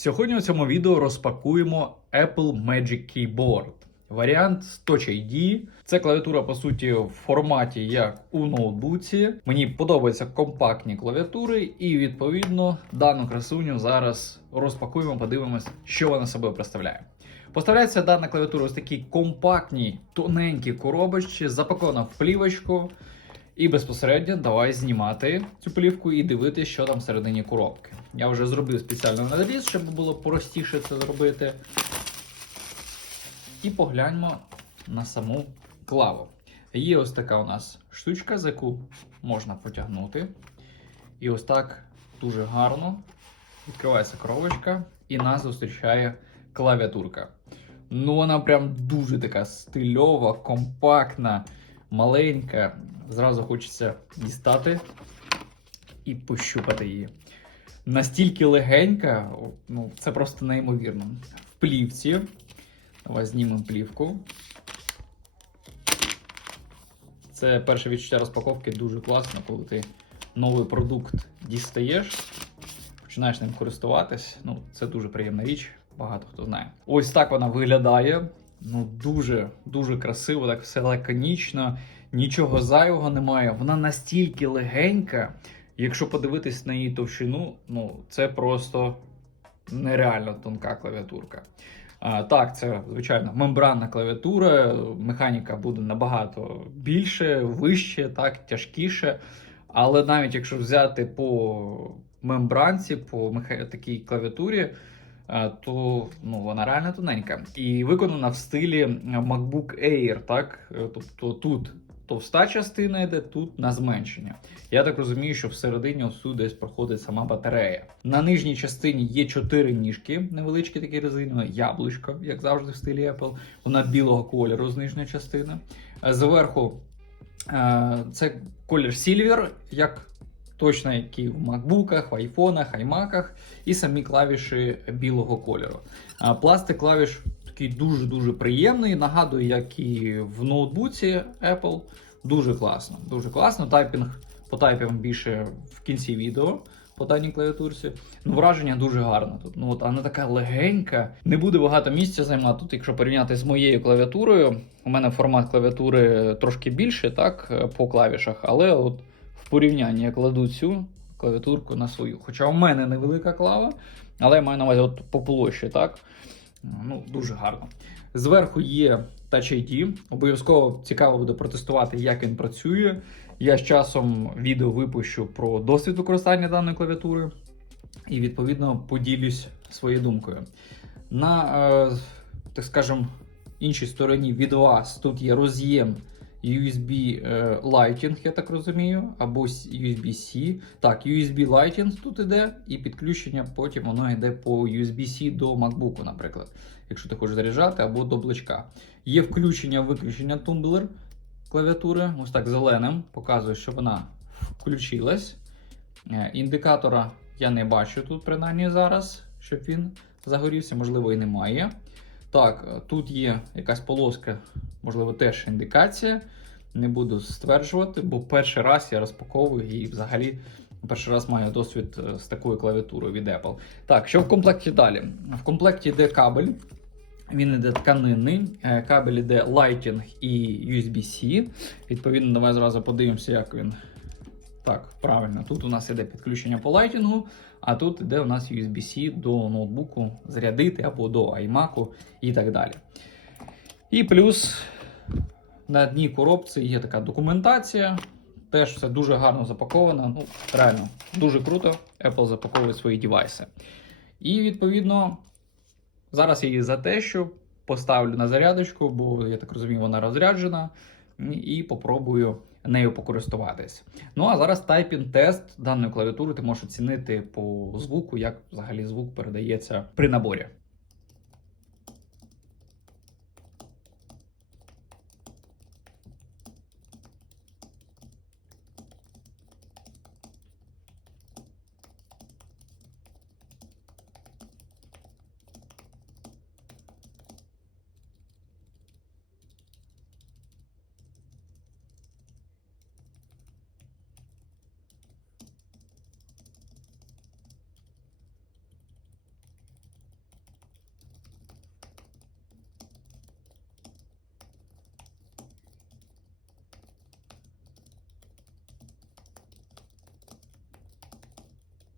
Сьогодні у цьому відео розпакуємо Apple Magic Keyboard. Варіант з Touch ID. Це клавіатура, по суті, в форматі як у ноутбуці. Мені подобаються компактні клавіатури, і відповідно дану красуню зараз розпакуємо, подивимось, що вона собою представляє. Поставляється дана клавіатура ось такій компактній, тоненькій коробочці, запакована в плівочку. І безпосередньо давай знімати цю плівку і дивитися, що там всередині коробки. Я вже зробив спеціально надріз, щоб було простіше це зробити. І погляньмо на саму клаву. Є ось така у нас штучка, за яку можна потягнути. І ось так дуже гарно відкривається коробочка, і нас зустрічає клавіатурка. Ну, вона прям дуже така стильова, компактна, маленька. Зразу хочеться дістати і пощупати її. Настільки легенька, ну, це просто неймовірно. В плівці. Давай знімемо плівку. Це перше відчуття розпаковки дуже класно, коли ти новий продукт дістаєш, починаєш ним користуватись. Ну, це дуже приємна річ, багато хто знає. Ось так вона виглядає. Ну, дуже, дуже красиво, так все лаконічно, нічого зайвого немає. Вона настільки легенька. Якщо подивитись на її товщину, ну це просто нереально тонка клавіатурка. А, так, це звичайно мембранна клавіатура, механіка буде набагато більше, вище, так, тяжкіше. Але навіть якщо взяти по мембранці, по меха... такій клавіатурі, то ну, вона реально тоненька. І виконана в стилі MacBook Air, так? Е, Тобто тут товста частина йде, тут на зменшення. Я так розумію, що всередині ось десь проходить сама батарея. На нижній частині є чотири ніжки, невеличкі такі резинові, яблучко, як завжди в стилі Apple. Вона білого кольору з нижньої частини. Е, Зверху е, це колір Silver, як точно який в макбуках, в айфонах, аймаках, і самі клавіші білого кольору. Пластик клавіш такий дуже-дуже приємний. Нагадую, як і в ноутбуці Apple. Дуже класно. Дуже класно. Тайпінг по тайпінгу більше в кінці відео по даній клавіатурці. Ну, враження дуже гарне тут. Ну от вона така легенька. Не буде багато місця займати тут, якщо порівняти з моєю клавіатурою. У мене формат клавіатури трошки більше, так, по клавішах, але от в порівнянні я кладу цю клавіатурку на свою. Хоча у мене невелика клава, але я маю на увазі от по площі, так. Ну, дуже гарно. Зверху є Touch ID. Обов'язково цікаво буде протестувати, як він працює. Я з часом відео випущу про досвід використання даної клавіатури і, відповідно, поділюсь своєю думкою. На, е, так скажем, іншій стороні від вас тут є роз'єм USB е, Lighting, я так розумію, або USB-C. Так, USB Lighting тут іде, і підключення потім воно йде по USB-C до MacBook, наприклад, якщо ти хочеш заряджати, або до блочка. Є включення-виключення тумблер клавіатури, ось так зеленим, показує, що вона включилась. Е, Індикатора я не бачу тут, принаймні зараз, щоб він загорівся, можливо, і немає. Так, тут є якась полоска, можливо, теж індикація. Не буду стверджувати, бо перший раз я розпаковую і взагалі перший раз маю досвід е, з такою клавіатурою від Apple. Так, що в комплекті далі? В комплекті йде кабель. Він іде тканинний, е, кабель іде Lighting і USB-C. Відповідно, давай зразу подивимося, як він. Так, правильно, тут у нас іде підключення по лайтінгу, а тут іде у нас USB-C до ноутбуку зарядити або до iMac і так далі. І плюс на дні коробці є така документація. Теж все дуже гарно запаковано. Ну, реально, дуже круто. Apple запаковує свої девайси. І відповідно, зараз я її за те, що поставлю на зарядочку, бо я так розумію, вона розряджена. І попробую нею покористуватись. Ну а зараз тайпінг-тест даної клавіатури ти можеш оцінити по звуку, як взагалі звук передається при наборі.